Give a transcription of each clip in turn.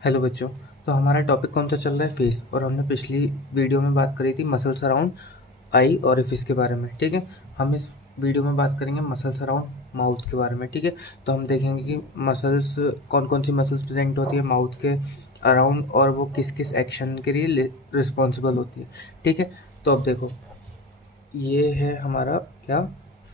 Hello बच्चों। तो हमारा टॉपिक कौन सा चल रहा है? फेस। और हमने पिछली वीडियो में बात करी थी मसल्स अराउंड आई और इफिस के बारे में। ठीक है, हम इस वीडियो में बात करेंगे मसल्स अराउंड माउथ के बारे में। ठीक है, तो हम देखेंगे कि मसल्स कौन कौन सी मसल्स प्रेजेंट होती है माउथ के अराउंड और वो किस किस एक्शन के लिए रिस्पॉन्सिबल होती है। ठीक है, तो अब देखो, ये है हमारा क्या,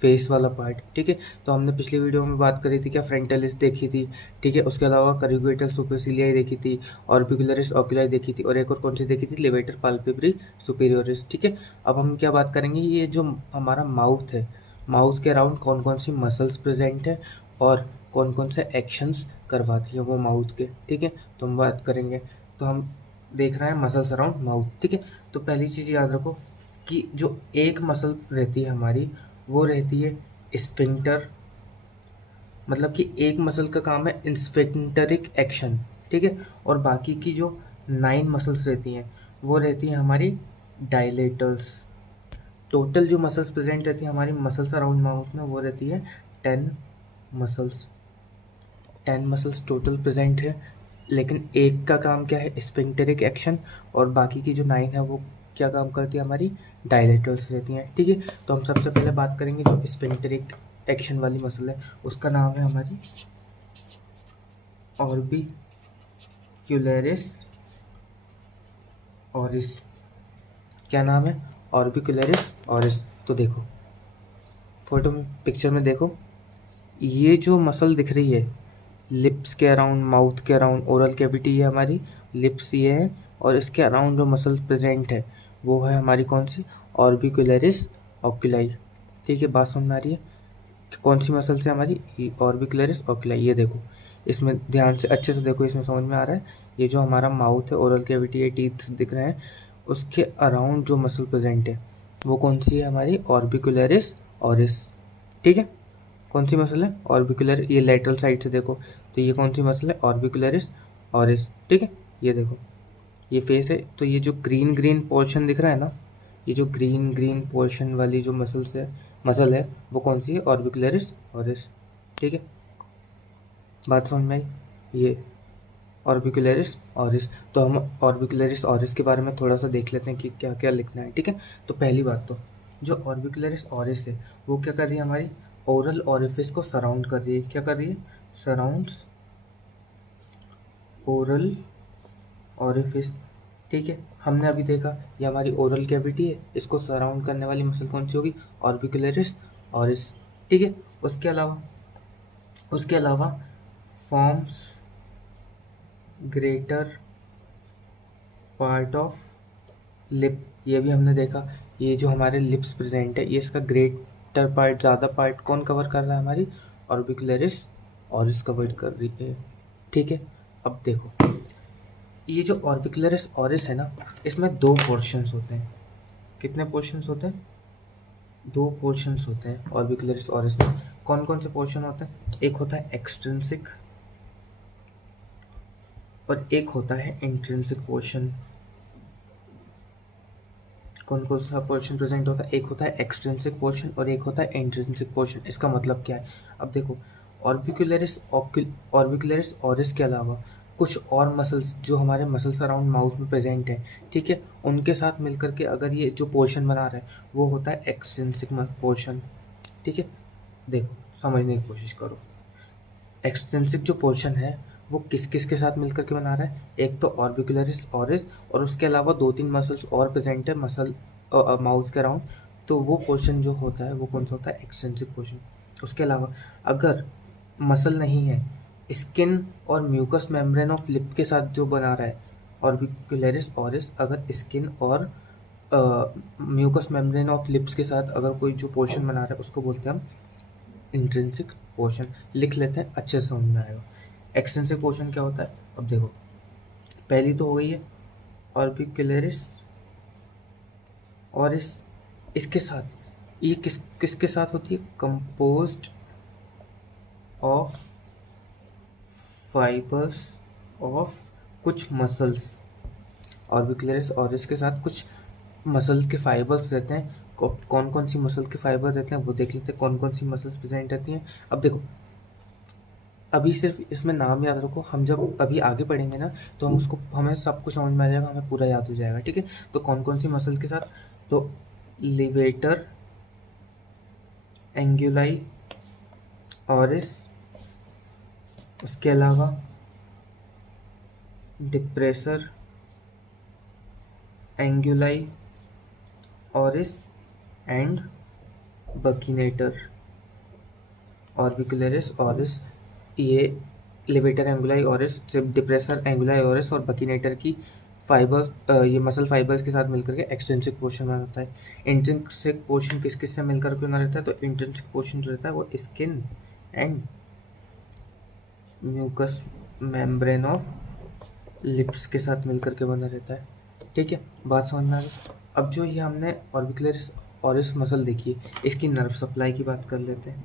फेस वाला पार्ट। ठीक है, तो हमने पिछली वीडियो में बात करी थी क्या, फ्रंटलिस देखी थी। ठीक है, उसके अलावा करिगुएटर सुपरसिलियाई देखी थी, ऑर्बिकुलरिस ओकुलाई देखी थी, और एक और कौन सी देखी थी, लेवेटर पाल्पेब्री सुपीरियोरिस। ठीक है, अब हम क्या बात करेंगे, ये जो हमारा माउथ है, माउथ के अराउंड कौन कौन सी मसल्स प्रेजेंट है और कौन कौन से एक्शंस करवाती है वो माउथ के। ठीक है, तो हम बात करेंगे, तो हम देख रहे हैं मसल्स अराउंड माउथ। ठीक है, तो पहली चीज़ याद रखो कि जो एक मसल रहती है हमारी, वो रहती है स्फिंक्टर। मतलब कि एक मसल का काम है स्फिंक्टरिक एक्शन। ठीक है, और बाकी की जो 9 मसल्स रहती हैं वो रहती हैं हमारी डायलेटर्स। टोटल जो मसल्स प्रेजेंट रहती हैं हमारी मसल्स अराउंड माउथ में वो रहती है 10 मसल्स। 10 मसल्स टोटल प्रेजेंट है, लेकिन एक का काम क्या है, स्फिंक्टरिक एक्शन, और बाकी की जो 9 है वो क्या काम करती है, हमारी डायलेटर्स रहती हैं। ठीक है, तो हम सबसे पहले बात करेंगे जो स्फिंक्टरिक एक्शन वाली मसल है, उसका नाम है हमारी ऑर्बिक्यूलरिस ऑरिस। क्या नाम है? ऑर्बिक्यूलरिस ऑरिस। तो देखो फोटो में, पिक्चर में देखो, ये जो मसल दिख रही है लिप्स के अराउंड, माउथ के अराउंड, ओरल कैविटी ये हमारी लिप्स ये है, और इसके अराउंड जो मसल प्रेजेंट है वो है हमारी कौन सी, ऑर्बिकुलरिस ओकुलाई। ठीक है, बात समझ में आ रही है कि कौन सी मसल से हमारी ऑर्बिकुलरिस ओकुलाई। ये देखो, इसमें ध्यान से अच्छे से देखो, इसमें समझ में आ रहा है, ये जो हमारा माउथ है, ओरल कैविटी है, टीथ दिख रहे हैं, उसके अराउंड जो मसल प्रेजेंट है वो कौन सी है, हमारी ऑर्बिकुलरिस ऑरिस। ठीक है, कौन सी मसल है, ऑर्बिकुलर, ये लेटरल साइड से देखो, तो ये कौन सी मसल है, ऑर्बिकुलरिस ऑरिस। ठीक है, ये देखो, ये फेस है, तो ये जो ग्रीन ग्रीन पोर्शन दिख रहा है ना, ये जो ग्रीन ग्रीन पोर्शन वाली जो मसल है वो कौन सी है, ऑर्बिकुलरिस ऑरिस। ठीक है, बात समझ में आई? ये ऑर्बिकुलरिस ऑरिस। तो हम ऑर्बिकुलरिस ऑरिस के बारे में थोड़ा सा देख लेते हैं कि क्या क्या लिखना है। ठीक है, तो पहली बात तो जो ऑर्बिकुलरिस ऑरिस है वो क्या कर रही है, हमारी ओरल ऑरिफिस को सराउंड कर रही है। क्या कर रही है, सराउंड्स ओरल ऑरिफिस। ठीक है, हमने अभी देखा ये हमारी ओरल कैविटी है, इसको सराउंड करने वाली मसल कौन सी होगी, ऑर्बिकुलरिस ऑरिस। ठीक है, उसके अलावा forms greater part of lip. ये भी हमने देखा, ये जो हमारे लिप्स प्रेजेंट है ये इसका ग्रेटर पार्ट, ज़्यादा पार्ट कौन कवर कर रहा है, हमारी ऑर्बिकुलरिस ऑरिस कवर कर रही है। ठीक है, अब देखो, ये जो ऑर्बिकुलरिस ऑरिस है ना, इसमें 2 पोर्शंस होते हैं। कितने पोर्शंस होते हैं, 2 पोर्शंस होते हैं ऑर्बिकुलरिस ऑरिस में। कौन कौन से पोर्शन होते हैं, एक होता है एक्सट्रिंसिक और एक होता है इंट्रिंसिक पोर्शन। कौन कौन सा पोर्शन प्रेजेंट होता है, एक होता है एक्सट्रिंसिक पोर्शन और एक होता है इंट्रिंसिक पोर्शन। इसका मतलब क्या है, अब देखो, ऑर्बिकुलरिस ऑरिस के अलावा कुछ और मसल्स जो हमारे मसल्स अराउंड माउथ में प्रेजेंट है, ठीक है, उनके साथ मिलकर के अगर ये जो पोर्शन बना रहा है वो होता है एक्सट्रिंसिक पोर्शन। ठीक है, देखो समझने की कोशिश करो, एक्सटेंसिव जो पोर्शन है वो किस किस के साथ मिलकर के बना रहा है, एक तो ऑर्बिकुलरिस ऑरिस, और उसके अलावा 2-3 मसल्स और प्रेजेंट है मसल माउथ के अराउंड। तो वो पोर्शन जो होता है वो कौन सा होता है, एक्सटेंसिव पोर्शन। उसके अलावा अगर मसल नहीं है, स्किन और म्यूकस मेम्ब्रेन ऑफ लिप के साथ जो बना रहा है ऑर्बिकुलरिस ऑरिस, अगर स्किन और म्यूकस मेम्ब्रेन ऑफ लिप्स के साथ अगर कोई जो पोर्शन बना रहा है उसको बोलते हैं हम इंट्रिंसिक पोर्शन। लिख लेते हैं, अच्छे से समझ में आएगा। एक्सटेंसिव पोर्शन क्या होता है, अब देखो, पहली तो हो गई है ऑर्बिकुलरिस और इसके साथ ये किसके साथ होती है, कंपोज्ड ऑफ फाइबर्स ऑफ कुछ मसल्स। ऑर्बिकुलरिस और इसके साथ कुछ मसल के फाइबर्स रहते हैं। कौन कौन सी मसल के फाइबर रहते हैं वो देख लेते हैं, कौन कौन सी मसल्स प्रेजेंट रहती हैं। अब देखो, अभी सिर्फ इसमें नाम याद रखो, हम जब अभी आगे पढ़ेंगे ना तो हम उसको, हमें सब कुछ समझ में आ जाएगा, हमें पूरा याद हो जाएगा, ठीक है। तो कौन कौन सी मसल के साथ, तो लिवेटर, एंगुलाई, ऑरिस, उसके अलावा depressor, anguli, oris and buccinator, orbicularis, oris, ये levator, anguli, oris, depressor, anguli, oris और बकिनेटर की फाइबर्स, ये मसल फाइबर्स के साथ मिलकर के एक्सट्रिंसिक पोर्शन बना रहता है। इंट्रिंसिक पोर्शन किस किस से मिलकर के बना रहता है, तो इंट्रिंसिक पोर्शन जो रहता है वो skin and mucous membrane of lips के साथ मिलकर के बना रहता है, ठीक है। बात समझ में आ गई। अब जो ये हमने ऑर्बिकुलरिस ऑरिस मसल देखी है, इसकी नर्व सप्लाई की बात कर लेते हैं।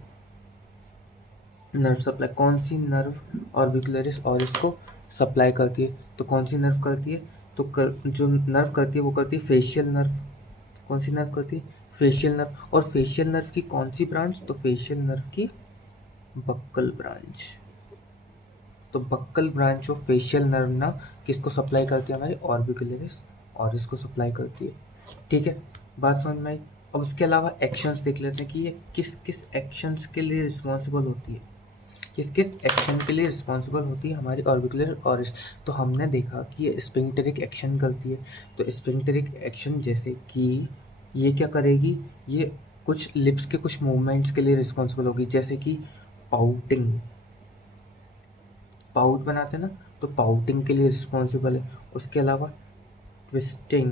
नर्व सप्लाई, कौन सी नर्व ऑर्बिकुलरिस ऑरिस को सप्लाई करती है, तो कौन सी नर्व करती है, तो जो नर्व करती है वो करती है फेशियल नर्व। कौन सी नर्व करती है, फेशियल नर्व। और फेशियल नर्व की कौन सी ब्रांच, तो फेशियल नर्व की बक्कल ब्रांच। तो buccal branch of facial nerve ना किसको सप्लाई करती है, हमारी ऑर्बिकुलरिस ऑरिस को सप्लाई करती है, ठीक है। बात समझ में आई। अब उसके अलावा एक्शंस देख लेते हैं कि ये किस किस एक्शंस के लिए रिस्पॉन्सिबल होती है, किस किस एक्शन के लिए रिस्पॉन्सिबल होती है हमारी ऑर्बिकुलर ऑरिस। तो हमने देखा कि ये स्फिंक्टेरिक एक्शन करती है। तो स्फिंक्टेरिक एक्शन जैसे कि ये क्या करेगी, ये कुछ लिप्स के कुछ मूवमेंट्स के लिए रिस्पॉन्सिबल होगी, जैसे कि पाउटिंग, पाउट बनाते हैं ना, तो पाउटिंग के लिए रिस्पॉन्सिबल है। उसके अलावा ट्विस्टिंग,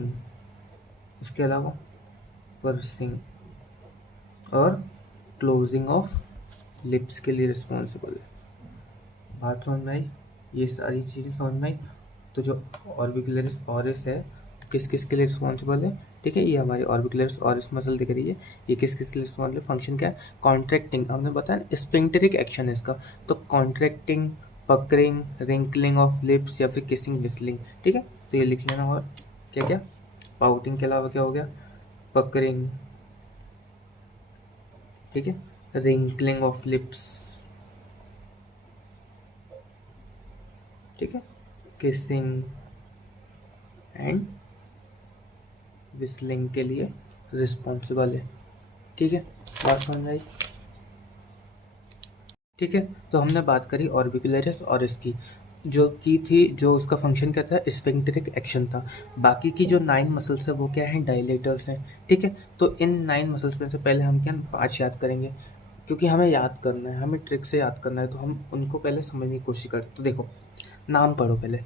उसके अलावा पर्सिंग और क्लोजिंग ऑफ लिप्स के लिए रिस्पॉन्सिबल है। बात समझ में आई, ये सारी चीज़ें समझ में आई। तो जो ऑर्बिकुलरिस ऑरिस है किस किस के लिए रिस्पॉन्सिबल है, ठीक है। ये हमारी ऑर्बिकुलरिस ऑरिस मसल दिख रही है, ये किस किस के लिए रिस्पॉन्सिबल है, फंक्शन क्या है, कॉन्ट्रैक्टिंग, हमने बताया स्फिंक्टेरिक एक्शन है इसका, तो कॉन्ट्रैक्टिंग, पकरिंग, रिंकलिंग ऑफ लिप्स या फिर किसिंग, विस्लिंग, ठीक है। तो ये लिख लेना। और क्या क्या, पाउटिंग के अलावा क्या हो गया, पकरिंग, ठीक है, रिंकलिंग ऑफ लिप्स, ठीक है, किसिंग एंड विस्लिंग के लिए रिस्पॉन्सिबल है, ठीक है। बात समझ में आई, ठीक है। तो हमने बात करी ऑर्बिकुलरिस और इसकी जो की थी, जो उसका फंक्शन क्या था, स्फिंक्टेरिक एक्शन था। बाकी की जो 9 मसल्स है वो क्या है, डायलेटर्स हैं, ठीक है। तो इन 9 मसल्स में से पहले हम क्या 5 याद करेंगे, क्योंकि हमें याद करना है, हमें ट्रिक से याद करना है, तो हम उनको पहले समझने की कोशिश करते। तो देखो नाम पढ़ो पहले,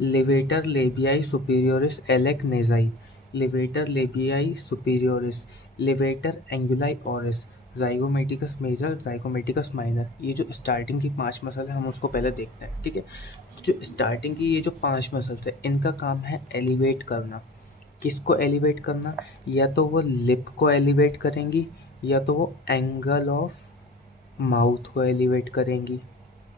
levator labii superioris alaeque nasi, levator labii superioris, levator anguli oris, zygomaticus major, zygomaticus minor. ये जो स्टार्टिंग की 5 मसल है हम उसको पहले देखते हैं, ठीक है। जो स्टार्टिंग की ये जो 5 मसल्स है इनका काम है एलिवेट करना। किसको एलिवेट करना, या तो वो लिप को एलिवेट करेंगी, या तो वो एंगल ऑफ माउथ को एलिवेट करेंगी।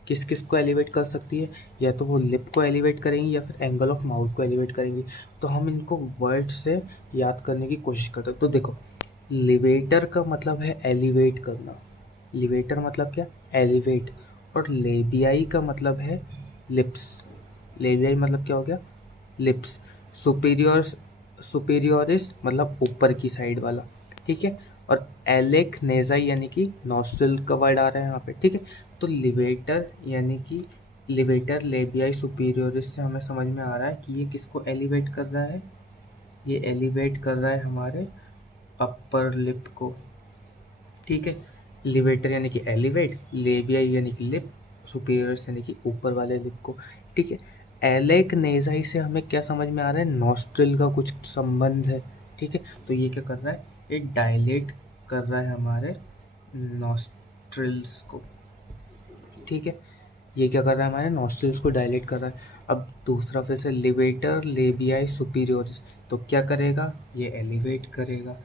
किस किस को एलिवेट कर सकती है, या तो वो लिप को एलिवेट करेंगी या फिर एंगल ऑफ माउथ को एलिवेट करेंगी। तो हम इनको वर्ड से याद करने की कोशिश करते हैं। तो देखो लिवेटर का मतलब है एलिवेट करना, लिवेटर मतलब क्या, एलिवेट। और लेबियाई का मतलब है लिप्स, लेबियाई मतलब क्या हो गया, लिप्स। सुपीरियर, सुपीरियोरिस मतलब ऊपर की साइड वाला, ठीक है। और एलेक नेजाई यानी कि नॉस्ट्रिल का वर्ड आ रहा है यहाँ पे, ठीक है। तो लिवेटर यानी कि लिवेटर लेबियाई सुपीरियोरिस से हमें समझ में आ रहा है कि ये किसको एलिवेट कर रहा है, ये एलिवेट कर रहा है हमारे अपर लिप को, ठीक है। लिवेटर यानी कि एलिवेट, लेबियाई यानी कि लिप, सुपीरियर्स यानी कि ऊपर वाले लिप को, ठीक है। एलेक नेजाई से हमें क्या समझ में आ रहा है, नॉस्ट्रिल का कुछ संबंध है, ठीक है। तो ये क्या कर रहा है, ये डायलेट कर रहा है हमारे नॉस्ट्रिल्स को, ठीक है। ये क्या कर रहा है, हमारे नॉस्ट्रिल्स को डायलेट कर रहा है। अब दूसरा फिर से लिवेटर लेबियाई सुपीरियोरिस, तो क्या करेगा, ये एलिवेट करेगा।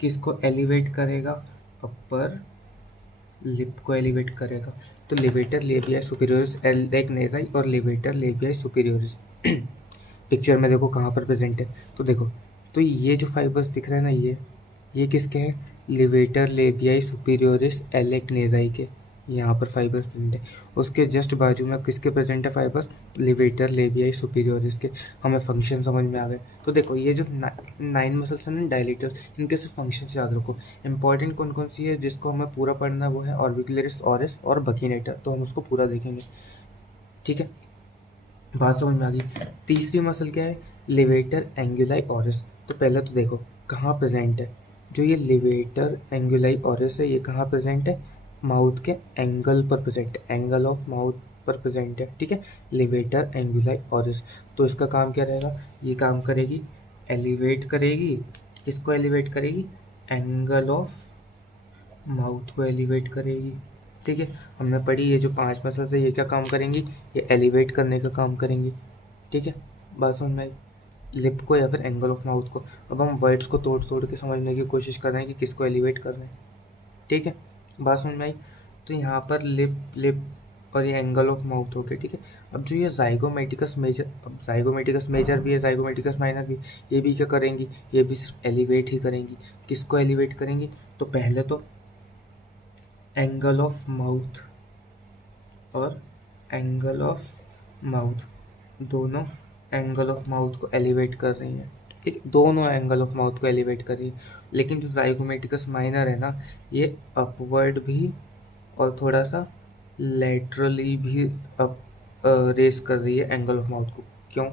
किसको एलिवेट करेगा, अपर लिप को एलिवेट करेगा। तो लिवेटर लेबियाई सुपीरियोरिस, एलेक नेजाई और लिवेटर लेबियाई सुपीरियोरिस पिक्चर में देखो कहाँ पर प्रेजेंट है। तो देखो, तो ये जो फाइबर्स दिख रहे हैं ना, ये किसके हैं, लिवेटर लेबियाई सुपीरियोरिस एलेक नेजाई के, यहाँ पर फाइबर्स प्रेजेंट है। उसके जस्ट बाजू में किसके प्रेजेंट है फाइबर्स, लिवेटर लेबियाई सुपीरियोरिस के। हमें फंक्शन समझ में आ गए। तो देखो ये जो 9 मसल्स हैं डायलेटर्स, इनके सिर्फ फंक्शन याद रखो। इंपॉर्टेंट कौन कौन सी है जिसको हमें पूरा पढ़ना है वो है ऑर्बिकुलरिस ऑरिस और बकीनेटर, तो हम उसको पूरा देखेंगे, ठीक है। बात समझ में आ गई। तीसरी मसल क्या है, लिवेटर एंगुलाई ऑरिस। तो पहले तो देखो कहाँ प्रेजेंट है, जो ये लिवेटर एंगुलाई ऑरिस है ये कहाँ प्रेजेंट है, माउथ के एंगल पर प्रेजेंट है, एंगल ऑफ माउथ पर प्रेजेंट है, ठीक है। Levator anguli orris. तो इसका काम क्या रहेगा, ये काम करेगी एलिवेट करेगी, इसको एलिवेट करेगी, एंगल ऑफ माउथ को एलिवेट करेगी, ठीक है। हमने पढ़ी ये जो 5 मसल्स है ये क्या काम करेंगी, ये एलिवेट करने का काम करेंगी, ठीक है। बात समझ में आई, लिप को या फिर एंगल ऑफ माउथ को। अब हम वर्ड्स को तोड़ तोड़ के समझने की कोशिश कर रहे हैं कि किसको एलिवेट कर रहे हैं, ठीक है। बात समझ में आई। तो यहाँ पर लिप लिप और ये एंगल ऑफ माउथ हो गया, ठीक है। अब जो ये जाइगोमेटिकस मेजर, अब जाइगोमेटिकस मेजर भी है, जाइगोमेटिकस माइनर भी, ये भी क्या करेंगी, ये भी सिर्फ एलिवेट ही करेंगी। किसको एलिवेट करेंगी, तो पहले तो एंगल ऑफ माउथ और एंगल ऑफ माउथ, दोनों एंगल ऑफ माउथ को एलिवेट कर रही हैं, ठीक है। दोनों एंगल ऑफ माउथ को एलिवेट कर रही है। लेकिन जो जाइगोमेटिकस माइनर है ना, ये अपवर्ड भी और थोड़ा सा लेटरली भी अप रेस कर रही है एंगल ऑफ माउथ को। क्यों,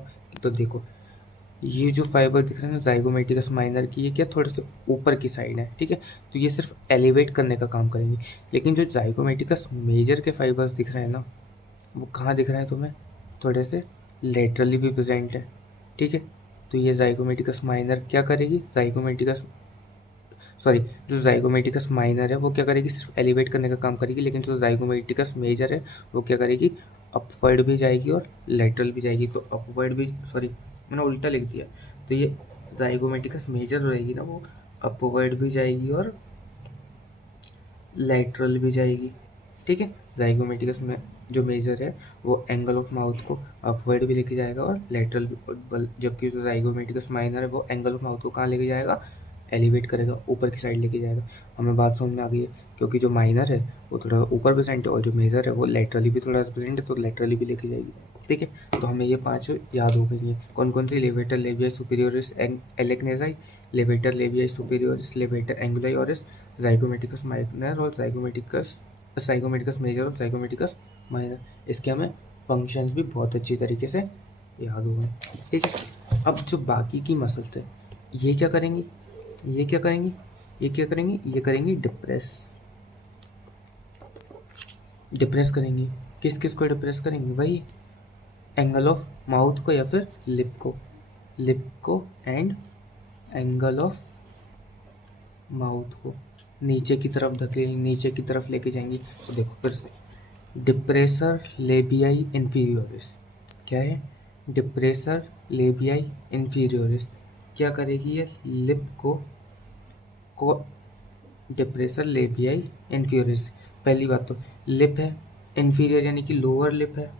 तो देखो ये जो फाइबर दिख रहे हैं ना जाइगोमेटिकस माइनर की, ये क्या थोड़े से ऊपर की साइड है, ठीक है। तो ये सिर्फ एलिवेट करने का काम करेंगे। लेकिन जो जाइगोमेटिकस मेजर के फाइबर्स दिख रहे हैं ना, वो कहाँ दिख रहे हैं तुम्हें, थोड़े से लेटरली भी प्रेजेंट है, ठीक है। तो ये जाइगोमेटिकस माइनर क्या करेगी, जो जाइगोमेटिकस माइनर है वो क्या करेगी, सिर्फ एलिवेट करने का काम करेगी। लेकिन जो जाइगोमेटिकस मेजर है वो क्या करेगी, अपवर्ड भी जाएगी और लेटरल भी जाएगी। तो अपवर्ड भी, मैंने उल्टा लिख दिया। तो ये जाइगोमेटिकस मेजर रहेगी ना, वो अपवर्ड भी जाएगी और लेटरल भी जाएगी, ठीक है। जाइगोमेटिकस में जो मेजर है वो एंगल ऑफ माउथ को अपवर्ड भी लेके जाएगा और लेटरल भी, जबकि जो जाइगोमेटिकस माइनर है वो एंगल ऑफ माउथ को कहाँ लेके जाएगा, एलिवेट करेगा, ऊपर की साइड लेके जाएगा। हमें बात समझ में आ गई है, क्योंकि जो माइनर है वो थोड़ा ऊपर प्रेजेंट है और जो मेजर है वो लेटरली भी थोड़ा प्रेजेंट है, तो लेटरली भी लेके जाएगी, ठीक है। तो हमें ये पाँचों याद हो गई हैं। कौन कौन सी, levator labii superioris alaeque nasi, levator labii superioris, levator anguli oris, zygomaticus minor और जाइगोमेटिकस मेजर और जाइगोमेटिकस माइनर। इसके हमें फंक्शंस भी बहुत अच्छी तरीके से याद हो गए, ठीक है। अब जो बाकी की मसल्स है ये क्या करेंगी, ये करेंगी डिप्रेस करेंगी। किस किस को डिप्रेस करेंगी, वही एंगल ऑफ माउथ को या फिर लिप को एंड एंगल ऑफ माउथ को नीचे की तरफ लेके जाएंगी। तो देखो फिर से, डिप्रेसर लेबियाई इन्फीरियोरिस क्या है, डिप्रेसर लेबियाई इन्फीरियोरिस क्या करेगी, ये लिप को डिप्रेसर लेबियाई इन्फीरियोरिस। पहली बात तो लिप है, इन्फीरियर यानी कि लोअर लिप है,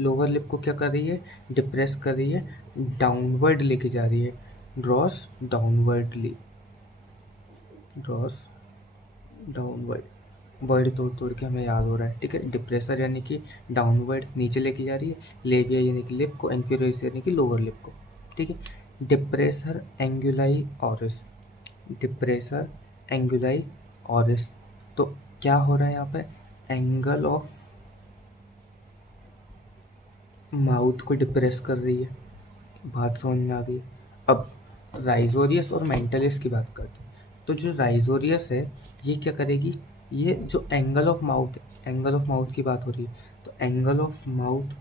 लोअर लिप को क्या कर रही है, डिप्रेस कर रही है, डाउनवर्ड लेके जा रही है, ड्रॉस डाउनवर्ड। वर्ड तोड़ तोड़ के हमें याद हो रहा है, ठीक है। डिप्रेसर यानी कि डाउनवर्ड नीचे लेके जा रही है, लेबिया यानी कि लिप को, इन्फीरियर यानी कि लोअर लिप को, ठीक है। Depressor anguli orris. तो क्या हो रहा है यहाँ पर, एंगल ऑफ माउथ को डिप्रेस कर रही है। बात समझ में आ गई। अब राइजोरियस और मेंटलिस की बात करते हैं। तो जो राइजोरियस है ये क्या करेगी, ये जो एंगल ऑफ माउथ की बात हो रही है, तो एंगल ऑफ माउथ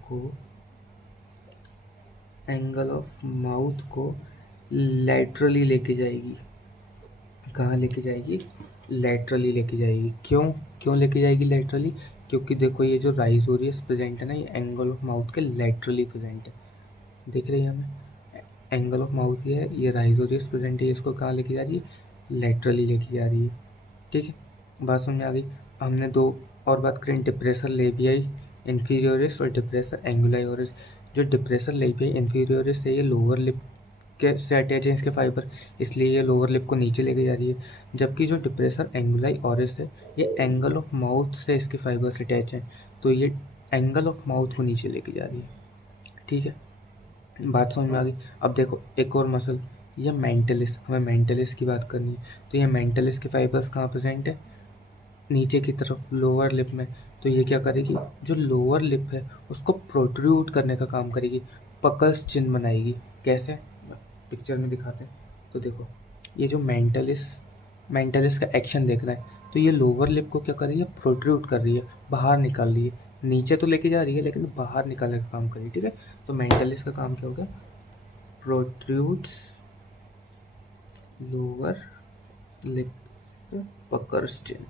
को लेटरली लेके जाएगी। कहाँ लेके जाएगी, लेटरली लेके जाएगी। क्यों लेके जाएगी लेटरली, क्योंकि देखो ये जो राइजोरियस प्रेजेंट है ना, ये एंगल ऑफ माउथ के लेटरली प्रेजेंट है, दिख रही है हमें, एंगल ऑफ माउथ ये राइजोरियस प्रेजेंट है, इसको कहाँ लेके जा रही है, लेटरली लेके जा रही है, ठीक है। बात समझ में आ गई। हमने दो और बात करें, डिप्रेसर लेबियाई इन्फीरियोरिस और डिप्रेसर एंगुलाई ऑरिस। जो डिप्रेसर लेबियाई इन्फीरियोरिस है ये लोअर लिप के से अटैच है इसके फाइबर, इसलिए ये लोअर लिप को नीचे लेके जा रही है। जबकि जो डिप्रेसर एंगुलाई ऑरिस है, ये एंगल ऑफ माउथ से इसके फाइबर से अटैच है, तो ये एंगल ऑफ माउथ को नीचे लेके जा रही है। ठीक है, बात समझ में आ गई। अब देखो एक और मसल, ये मेंटलिस, हमें मेंटलिस की बात करनी है। तो ये मेंटलिस के फाइबर्स कहाँ प्रेजेंट है, नीचे की तरफ लोअर लिप में। तो ये क्या करेगी, जो लोअर लिप है उसको प्रोट्रूड करने का काम करेगी, पकल्स चिन्ह बनाएगी। कैसे, पिक्चर में दिखाते हैं। तो देखो ये जो मेंटलिस का एक्शन देख रहा है, तो ये लोअर लिप को क्या कर रही है, प्रोट्रूड कर रही है, बाहर निकाल रही है। नीचे तो लेके जा रही है लेकिन बाहर निकालने का काम कर रही है। ठीक है, तो मेंटलिस का काम क्या होगा, प्रोट्रूड्स लोअर लिप पकर्स चिन्ह।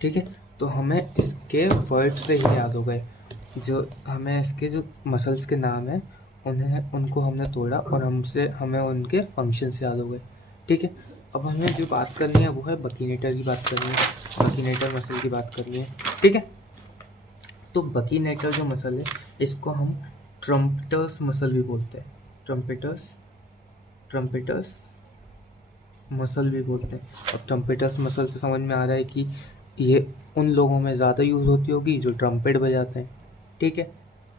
ठीक है, तो हमें इसके वर्ड से ही याद हो गए, जो हमें इसके जो मसल्स के नाम हैं उनको हमने तोड़ा और हमें उनके फंक्शन से याद हो गए। ठीक है, अब हमें जो बात करनी है वो है बकीनेटर की बात करनी है, बकीनेटर मसल की बात करनी है। ठीक है, तो बकीनेटर जो मसल है इसको हम ट्रम्पेटर्स मसल भी बोलते हैं, ट्रम्पेटर्स मसल भी बोलते हैं। अब ट्रम्पेटर्स मसल से समझ में आ रहा है कि ये उन लोगों में ज़्यादा यूज़ होती होगी जो ट्रम्पेट बजाते हैं। ठीक है,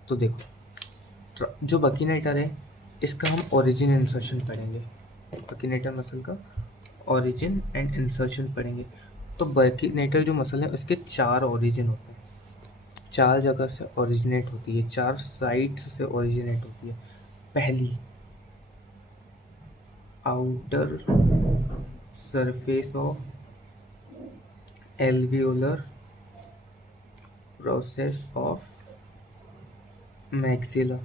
तो देखो जो बकीनेटर है इसका हम ओरिजिन एंड इंसर्शन पढ़ेंगे, बकीनेटर मसल का ओरिजिन एंड इंसर्शन पढ़ेंगे। तो बकीनेटर जो मसल है उसके 4 ओरिजिन होते हैं, 4 जगह से ओरिजिनेट होती है, 4 साइड्स से ओरिजिनेट होती है। पहली, outer surface of alveolar process of maxilla।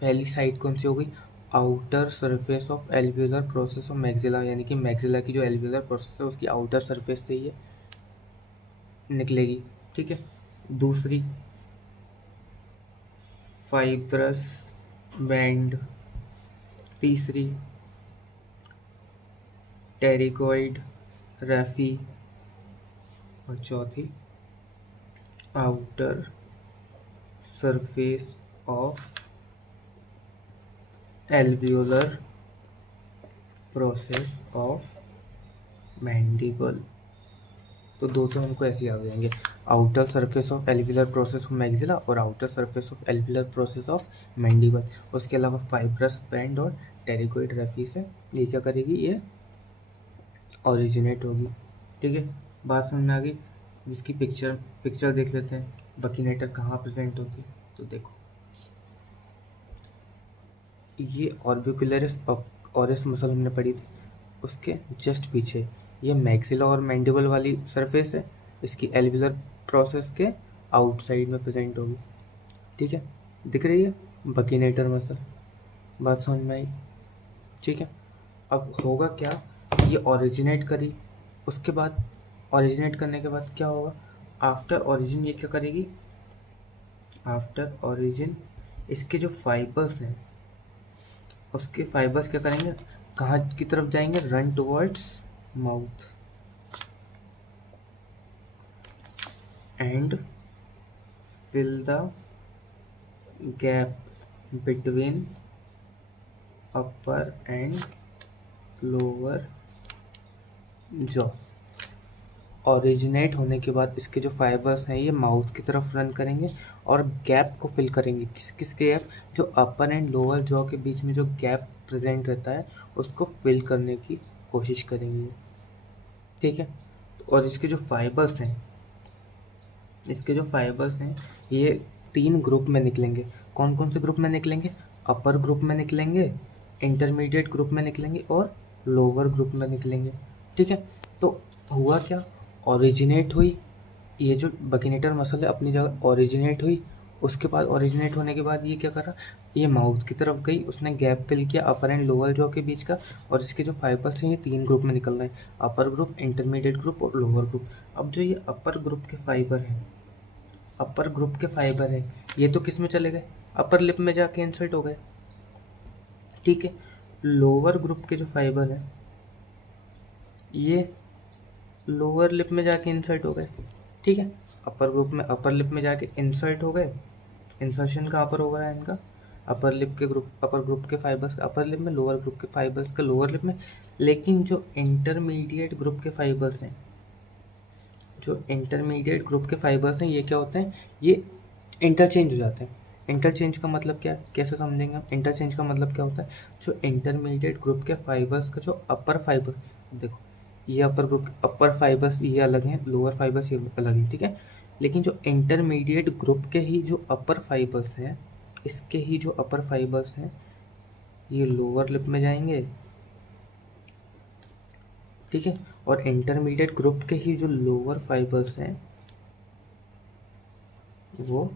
पहली साइड कौन सी हो गई, outer surface of alveolar process of maxilla, यानी कि मैक्सिला की जो एल्वियोलर प्रोसेस है उसकी आउटर सरफेस से ये निकलेगी। ठीक है, दूसरी फाइब्रस बैंड, तीसरी टेरिकॉइड रैफी, और चौथी outer surface of alveolar process of mandible. तो दो तो हमको ऐसे याद रहेंगे, outer surface of alveolar process of maxilla और outer surface of alveolar process of mandible. उसके अलावा फाइब्रस बैंड और टेरिकॉइड रैफी से ये क्या करेगी, ये ओरिजिनेट होगी। ठीक है, बात समझ में आ गई। इसकी पिक्चर देख लेते हैं, बकीनेटर कहाँ प्रेजेंट होती है। तो देखो ये ऑर्बिकुलरिस ऑरिस मसल हमने पढ़ी थी, उसके जस्ट पीछे ये मैक्सिला और मैंडिबल वाली सरफेस है, इसकी एल्वियोलर प्रोसेस के आउटसाइड में प्रेजेंट होगी। ठीक है, दिख रही है बकीनेटर मसल, बात समझ में आई। ठीक है, अब होगा क्या, ये ओरिजिनेट करी, उसके बाद ओरिजिनेट करने के बाद क्या होगा, आफ्टर ओरिजिन ये क्या करेगी, आफ्टर ओरिजिन इसके जो फाइबर्स हैं उसके फाइबर्स क्या करेंगे, कहाँ की तरफ जाएंगे, run towards mouth and fill the gap between upper and lower jaw. Originate होने के बाद इसके जो फाइबर्स हैं ये माउथ की तरफ रन करेंगे और गैप को फिल करेंगे। किस गैप, जो अपर एंड लोअर जॉ के बीच में जो गैप प्रेजेंट रहता है उसको फिल करने की कोशिश करेंगे। ठीक है, और इसके जो फाइबर्स हैं ये 3 ग्रुप में निकलेंगे। कौन कौन से ग्रुप में निकलेंगे, अपर ग्रुप में निकलेंगे, इंटरमीडिएट ग्रुप में निकलेंगे और लोअर ग्रुप में निकलेंगे। ठीक है, तो हुआ क्या, ओरिजिनेट हुई, ये जो बकीनेटर मसल है अपनी जगह ओरिजिनेट हुई, उसके बाद ओरिजिनेट होने के बाद ये क्या करा, ये माउथ की तरफ गई, उसने गैप फिल किया अपर एंड लोअर जॉ के बीच का, और इसके जो फाइबर्स हैं ये 3 ग्रुप में निकल रहे हैं, अपर ग्रुप, इंटरमीडिएट ग्रुप और लोअर ग्रुप। अब जो ये अपर ग्रुप के फाइबर हैं ये तो किस में चले गए, अपर लिप में जाके इंसर्ट हो गए। ठीक है, लोअर ग्रुप के जो फाइबर हैं ये लोअर लिप में जाके इंसर्ट हो गए। ठीक है, अपर ग्रुप में अपर लिप में जाके इंसर्ट हो गए, इंसर्शन कहाँ पर हो रहा है इनका, अपर लिप के ग्रुप, अपर ग्रुप के फाइबर्स अपर लिप में, लोअर ग्रुप के फाइबर्स का लोअर लिप में। लेकिन जो इंटरमीडिएट ग्रुप के फाइबर्स हैं, जो इंटरमीडिएट ग्रुप के फाइबर्स हैं, ये क्या होते हैं, ये इंटरचेंज हो जाते हैं। इंटरचेंज का मतलब क्या है, कैसे समझेंगे हम? इंटरचेंज का मतलब क्या होता है, जो इंटरमीडिएट ग्रुप के फाइबर्स का जो अपर फाइबर, देखो ये अपर ग्रुप, अपर फाइबर्स ये अलग हैं, लोअर फाइबर्स ये अलग हैं, ठीक है। लेकिन जो इंटरमीडिएट ग्रुप के ही जो अपर फाइबर्स हैं, इसके ही जो अपर फाइबर्स हैं, ये लोअर लिप में जाएंगे, ठीक है। और इंटरमीडिएट ग्रुप के ही जो लोअर फाइबर्स हैं वो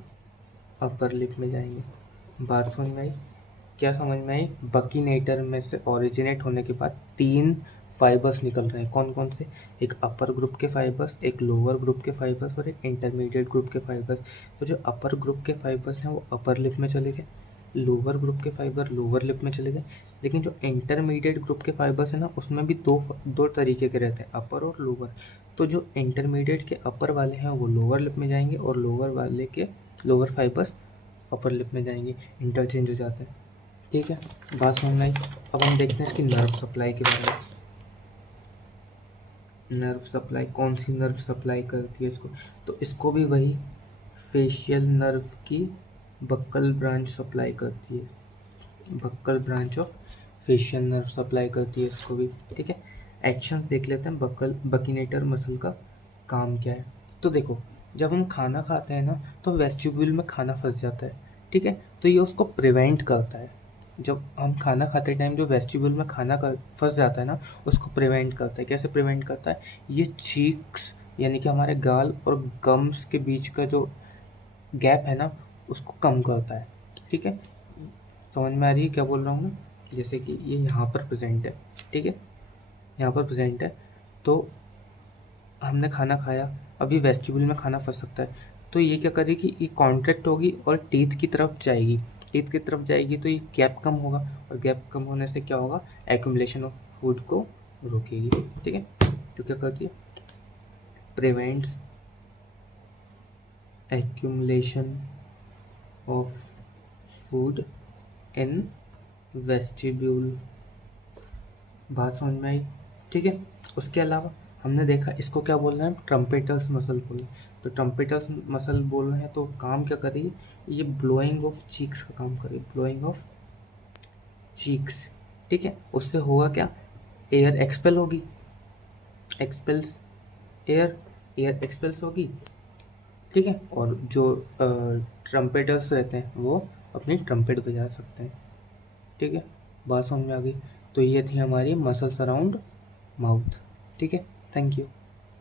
अपर लिप में जाएंगे। बात समझ में आई? क्या समझ में आई? बकीनेटर में से ओरिजिनेट होने के बाद 3 फाइबर्स निकल रहे हैं। कौन कौन से? एक अपर ग्रुप के फाइबर्स, एक लोअर ग्रुप के फाइबर्स और एक इंटरमीडिएट ग्रुप के फाइबर्स। तो जो अपर ग्रुप के फाइबर्स हैं वो अपर लिप में चले गए, लोअर ग्रुप के फाइबर लोअर लिप में चले गए। लेकिन जो इंटरमीडिएट ग्रुप के फाइबर्स हैं ना, उसमें भी दो तरीके के रहते हैं, अपर और लोअर। तो जो इंटरमीडिएट के अपर वाले हैं वो लोअर लिप में जाएंगे और लोअर वाले के लोअर फाइबर्स अपर लिप में जाएंगे, इंटरचेंज हो जाते हैं, ठीक है। बात समझ में आई? अब हम देखते हैं इसकी नर्व सप्लाई के बारे में। नर्व सप्लाई, कौन सी नर्व सप्लाई करती है इसको? तो इसको भी वही फेशियल नर्व की बक्कल ब्रांच सप्लाई करती है, buccal branch of facial nerve supply करती है इसको भी, ठीक है। एक्शन देख लेते हैं बकीनेटर मसल का काम क्या है। तो देखो, जब हम खाना खाते हैं ना, तो वेस्टिब्यूल में खाना फंस जाता है, ठीक है। तो ये उसको प्रिवेंट करता है। जब हम खाना खाते टाइम जो वेस्टिब्यूल में खाना फंस जाता है ना, उसको प्रिवेंट करता है। कैसे प्रिवेंट करता है? ये चीक्स यानी कि हमारे गाल और गम्स के बीच का जो गैप है ना, उसको कम करता है, ठीक है। समझ में आ रही है क्या बोल रहा हूँ मैं? जैसे कि ये यहाँ पर प्रेजेंट है, ठीक है, यहाँ पर प्रेजेंट है। तो हमने खाना खाया, अभी वेस्टिब्यूल में खाना फंस सकता है, तो ये क्या करेगी, ये कॉन्ट्रैक्ट होगी और टीथ की तरफ जाएगी। टीथ की तरफ जाएगी तो ये गैप कम होगा, और गैप कम होने से क्या होगा, एक्यूमुलेशन ऑफ फूड को रोकेगी, ठीक है। तो क्या करती है, prevents accumulation of food in vestibule. बात समझ में आई, ठीक है। उसके अलावा हमने देखा, इसको क्या बोल रहे हैं, ट्रम्पेटर्स मसल बोल रहे हैं। तो ट्रम्पेटर्स मसल बोल रहे हैं तो काम क्या करेगी, ये ब्लोइंग ऑफ चीक्स का काम करेगी, ब्लोइंग ऑफ चीक्स, ठीक है। उससे होगा क्या, एयर एक्सपेल होगी, एक्सपेल्स एयर, एयर एक्सपेल्स होगी, ठीक है। और जो ट्रम्पेटर्स रहते हैं वो अपनी ट्रम्पेट बजा सकते हैं, ठीक है। बात समझ में आ गई? तो ये थी हमारी मसल्स अराउंड माउथ, ठीक है। Thank you.